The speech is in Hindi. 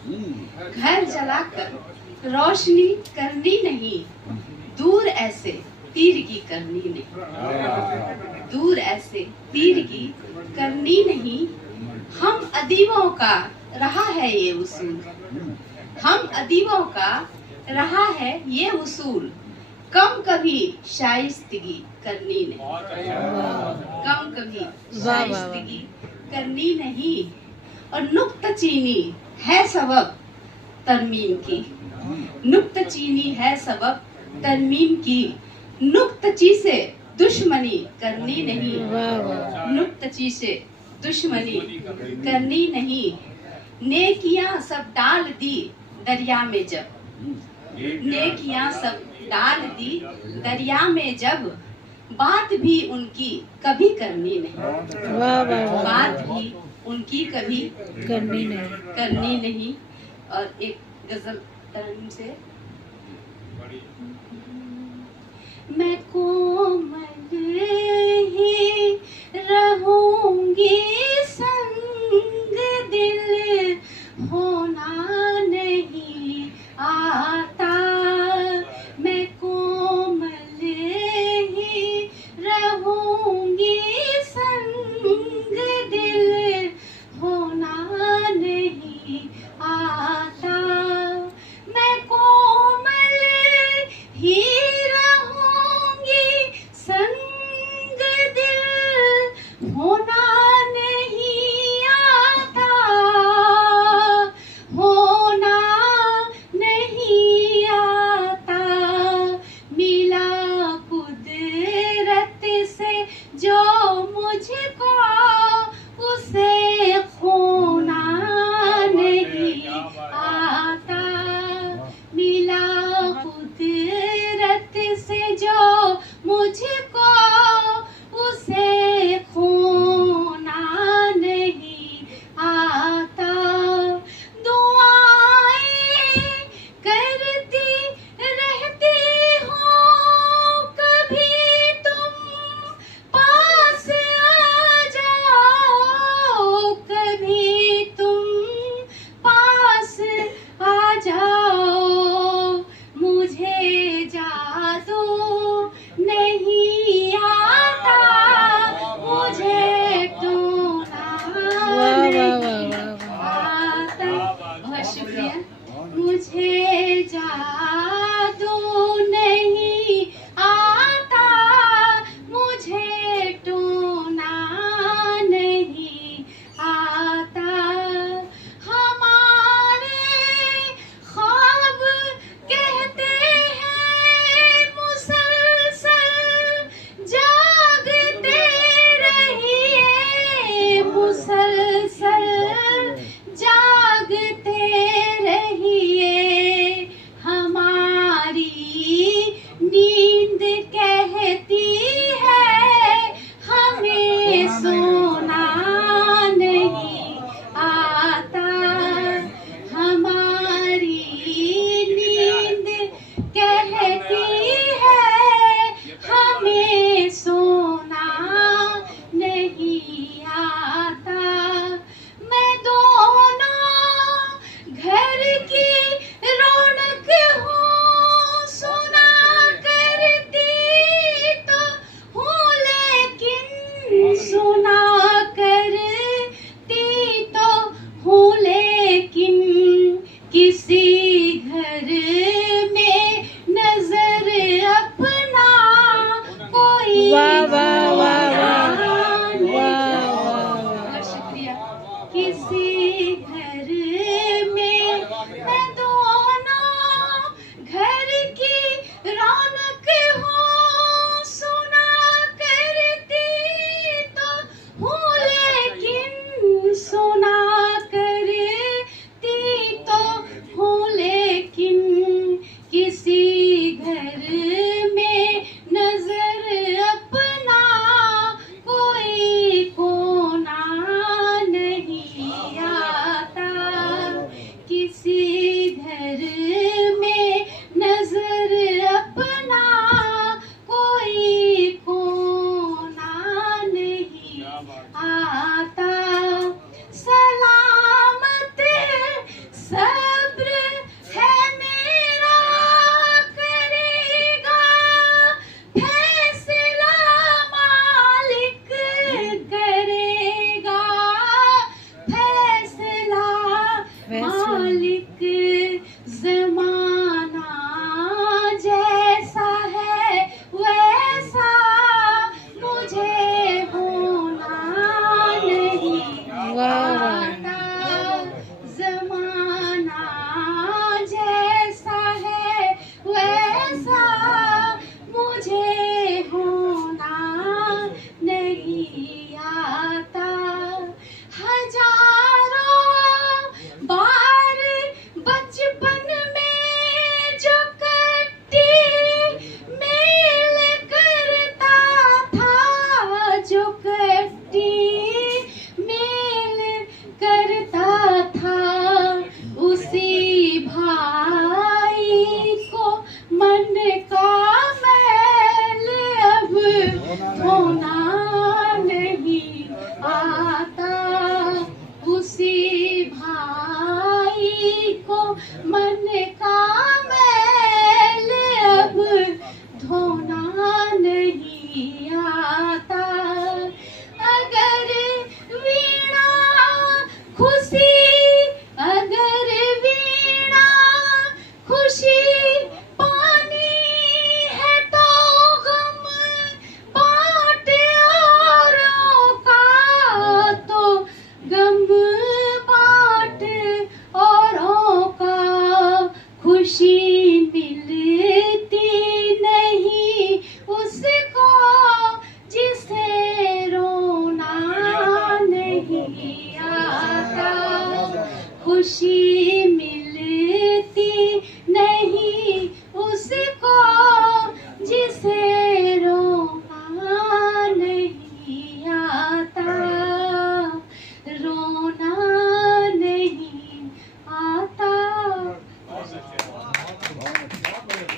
घर जलाकर रोशनी करनी नहीं, दूर ऐसे तीर की करनी नहीं, दूर ऐसे तीर की करनी नहीं। हम अदीबों का रहा है ये उसूल, हम अदीबों का रहा है ये उसूल, कम कभी शाइस्तगी करनी नहीं, कम कभी शाइस्तगी करनी नहीं। और नुक्ताचीनी है सबब तरमीम की, नुक्ताचीनी है सबब तरमीम की, नुक्ताची से दुश्मनी करनी नहीं, नुक्ताची से दुश्मनी करनी नहीं। नेकियां सब डाल दी दरिया में जब, नेकियां सब डाल दी दरिया में जब, बात भी उनकी कभी करनी नहीं, बात भी उनकी कभी करनी नहीं। और एक गजल तरन्नुम से, मैं कोमल ही रहूंगी संग दिल होना नहीं आता, मैं कोमल ही रहूंगी संग दिल होना नहीं आता, मैं कोमल ही रहूंगी संग दिल होना नहीं आता, होना नहीं आता। मिला कुदरत से जो मुझको उसे खोना नहीं आता, मिला कुदरत से जो मुझको उसे खोना नहीं आता। दुआएं करती रहती हूँ कभी तुम पास आ जाओ, कभी तुम पास आ जाओ। मुझे जादू नहीं आता, मुझे टोना नहीं आता। बहुत शुक्रिया। मुझे जा